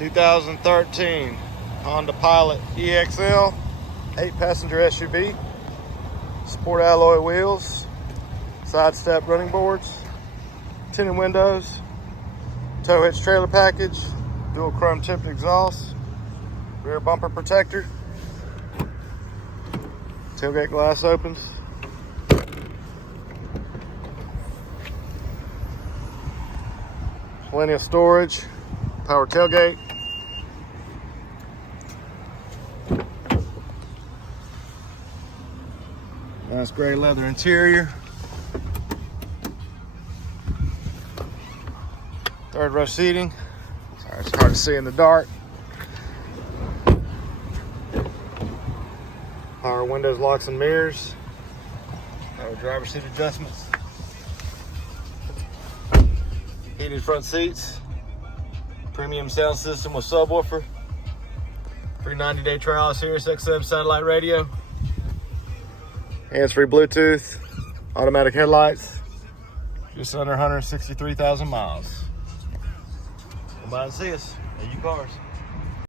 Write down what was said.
2013 Honda Pilot EXL, 8-passenger SUV, sport alloy wheels, side step running boards, tinted windows, tow hitch trailer package, dual chrome tipped exhaust, rear bumper protector, tailgate glass opens, plenty of storage, power tailgate, nice gray leather interior, third row seating. Sorry, it's hard to see in the dark. Power windows, locks and mirrors, power driver seat adjustments, heated front seats, premium sound system with subwoofer, free 90-day trial, Sirius XM satellite radio, hands-free Bluetooth, automatic headlights, just under 163,000 miles. Come by and see us at U Cars.